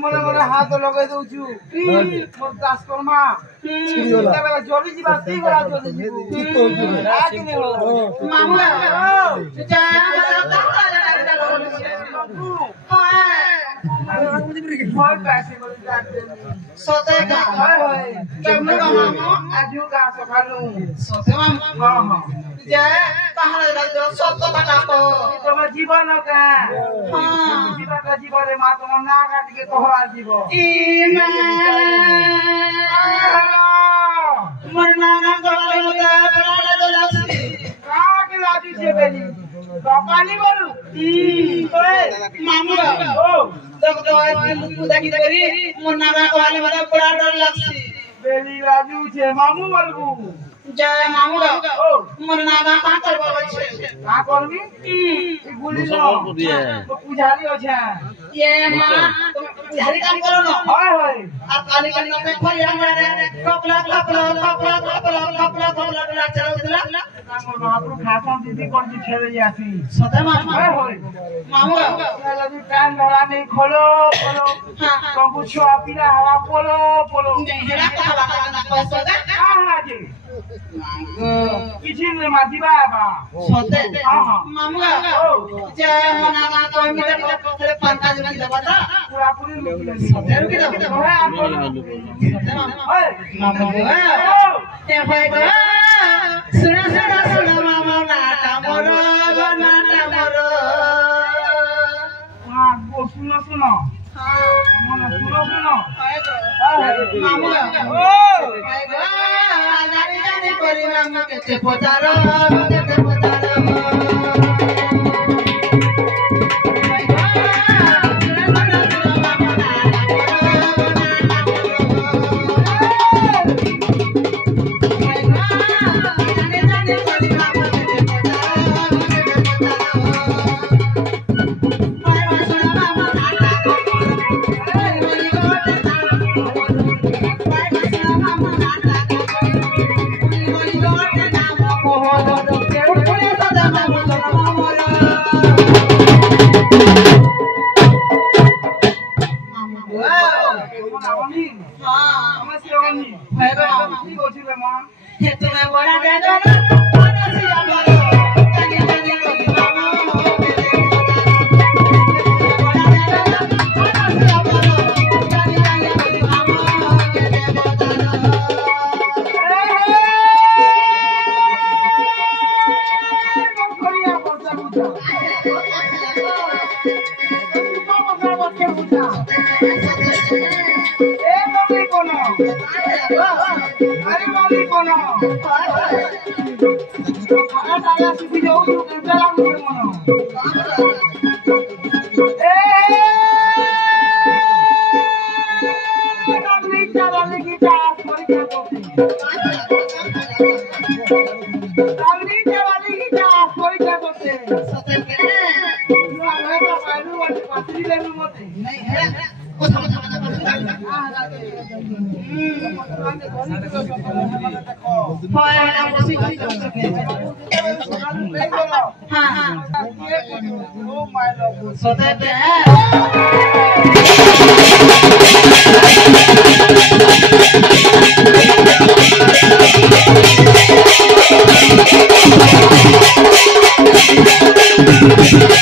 মনে মনে হাত লগাই দউছু মোর দাস কর্মা জলদি ଯିବା ତି গলা জলদি ଯିବୁ মামু সতে গা কেমনে মামু আজু গা সকালু সতে মামু যে কাহারে লাগো সত কথা কো তোমার জীবন কা জীবনে মা তোমার না কাটিকে কহা জীব ই মা মর না না গলে মতে প্রাণ দলাসি কাকে লাজি সে বেলি বাপানি বলু ওই মামু ও দেখো তো দেখি করি মর না গলে মতে প্রাণ ডর লাগছি বেলি লাজু সে মামু বলবু जय मामू ओ मोर नागा का करबो छै का करबी ई गुली लो तो पुजारी हो छै ये मां पुजारी काम करो न होय होय आ काली काली में खोली हमरा रे कपला कपला कपला कपला कपला कपला चलाउ दिला हमर महाप्रभु खासा दीदी कोन जी छेले आसी सते मामू होय होय मामू लगी कान लड़ा नहीं खोलो खोलो हां कबू छुआ पीला हवा पोलो पोलो हेरा हवा का पैसा दा हां जी किछि ने मादिबा बा सते हां मामू जे मनागा कोइ मिले थोड़े 5 दिन देबा ता पूरा पूरी सते रुकी दो होय ओए मामू ए होय गो सुना सुना सुना मामू नाटा मोरो हां वो सुनो सुनो हां सुनो सुनो मामू ओ होय गो जानी जानी करी मामू केते पतारो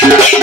Thank you.